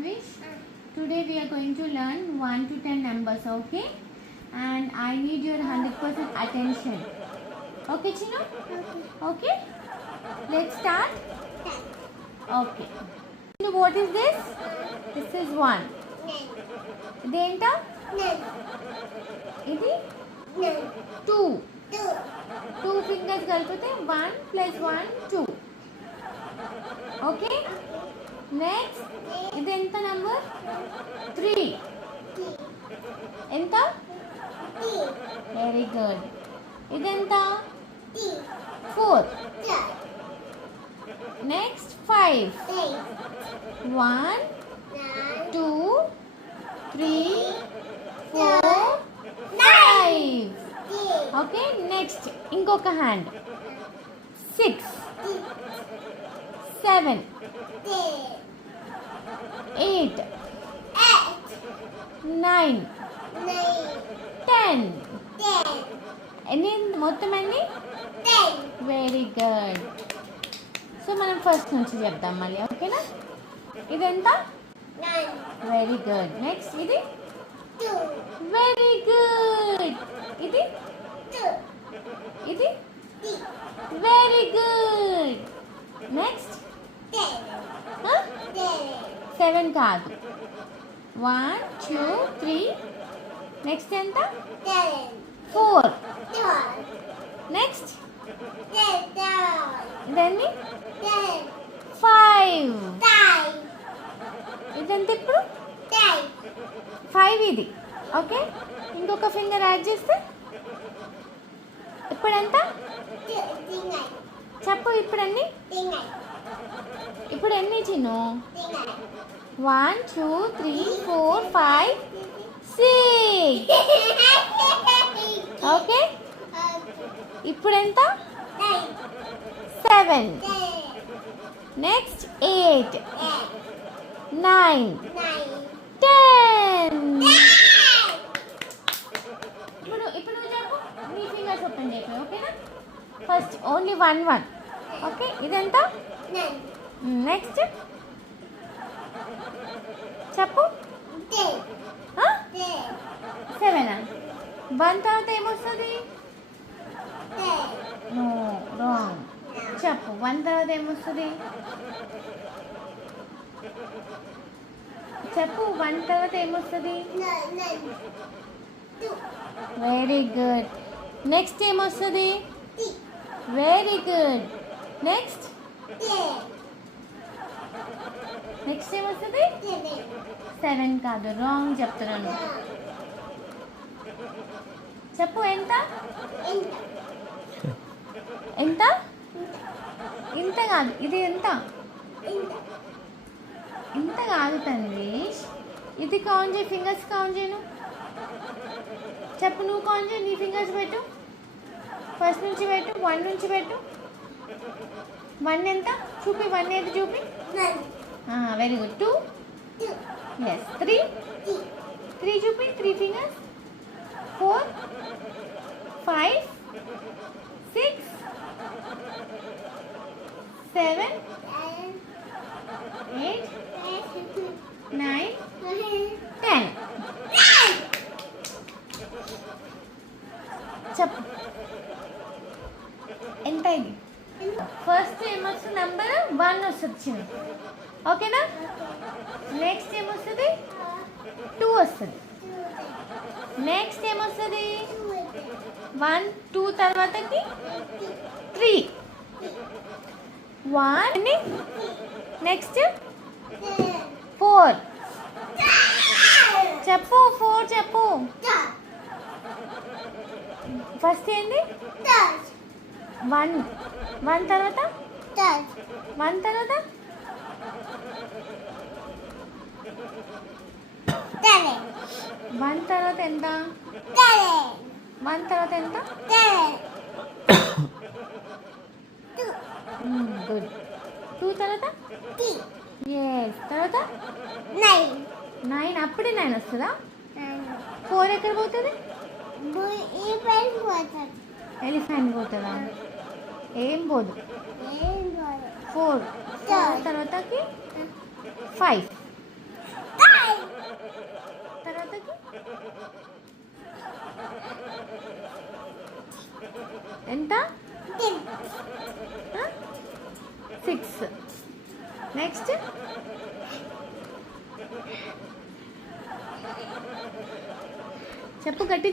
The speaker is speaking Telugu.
Anvish. Today we are going to learn 1 to 10 numbers, okay? And I need your 100% attention. Okay, Chino? Okay. Let's start. Okay. Chino, what is this? This is 1. Identa? Idi? 2. 2 fingers kalpite 1 plus 1, 2. Okay? Next, ఇది ఎంత నంబర్ 3. ఎంత? Very good. ఇదెంత? 4. నెక్స్ట్ 5. 1 2 3 4 5. ఓకే, నెక్స్ట్ ఇంకొక హ్యాండ్ 6 7 8 9 10. ఎన్ని మొత్తం ఎన్ని? Very good. సో మనం ఫస్ట్ నుంచి చెప్దాం మళ్ళీ, ఓకేనా? ఇదెంత? Very good. నెక్స్ట్ ఇది? Very good. ఇది? ఇది? Very good. నెక్స్ట్ 7 కాదు, 1 2 3. నెక్స్ట్ ఎంత? 4. నెక్స్ట్ ఇదండి 5. ఇదంత ఇప్పుడు 5 ఇది. ఓకే, ఇంకొక ఫింగర్ యాడ్ చేస్తే ఇప్పుడెంత చెప్పు? ఇప్పుడు ఎన్ని చిన్ను? 1 2 3 4 5 6. ఓకే, ఇప్పుడెంత? 7. నెక్స్ట్ 8 9 10. ఇప్పుడు నువ్వు చెప్పు, నీ ఫింగర్స్ ఓపెన్ చేయకు, ఓకేనా? First only 1 1. ఓకే, ఇదెంత? నెక్స్ట్ చెప్పు. 7. 1 తర్వాత ఏమొస్తుంది? No, wrong. చెప్పు, 1 తర్వాత ఏమొస్తుంది? చెప్పు, 1 తర్వాత ఏమొస్తుంది? Very good. నెక్స్ట్ ఏమొస్తుంది? Very good. నెక్స్ట్ ఏమొస్తుంది? 7 కాదు, రాంగ్ చెప్తున్నాను. చెప్పు, ఎంత? ఎంత? ఇంత కాదు, ఇది ఎంత? ఇంత కాదు తన్వీష్, ఇది కౌంట్ చేయి. ఫింగర్స్ కౌంట్ చేయను. చెప్పు, నువ్వు కౌంట్ చేయి. నీ ఫింగర్స్ పెట్టు, ఫస్ట్ నుంచి పెట్టు, 1 నుంచి పెట్టు. 1 ఎంత? చూపి, 1 ఏది చూపి. Very good. 2 ఎస్. 3 చూపి, 3 ఫింగర్స్. 4 5 6 7 8 9 10. చెప్పు, ఎంత ఇది? ఫస్ట్ ఏమొస్తుంది? నెంబర్ 1 వస్తుంది చిన్న, ఓకేనా? నెక్స్ట్ ఏమొస్తుంది? 2 వస్తుంది. నెక్స్ట్ ఏమొస్తుంది? 1 2 తర్వాతకి 3 1. నెక్స్ట్ 4. చెప్పు, 4 చెప్పు. ఫస్ట్ ఏంది? 1 తర్వాత 1 తర్వాత 1 తర్వాత ఎంత? 1 తర్వాత ఎంత? గుడ్. 2 తర్వాత? ఎస్. తర్వాత 9. అప్పుడే 9 వస్తుందా? 4 ఎక్కడ పోతుంది? ఎలిఫెంట్ పోతుందా? ఏం పోదు. 4 తర్వాతకి 5 తాతకి? ఎంత? 6. నెక్స్ట్ చెప్పు గట్టి.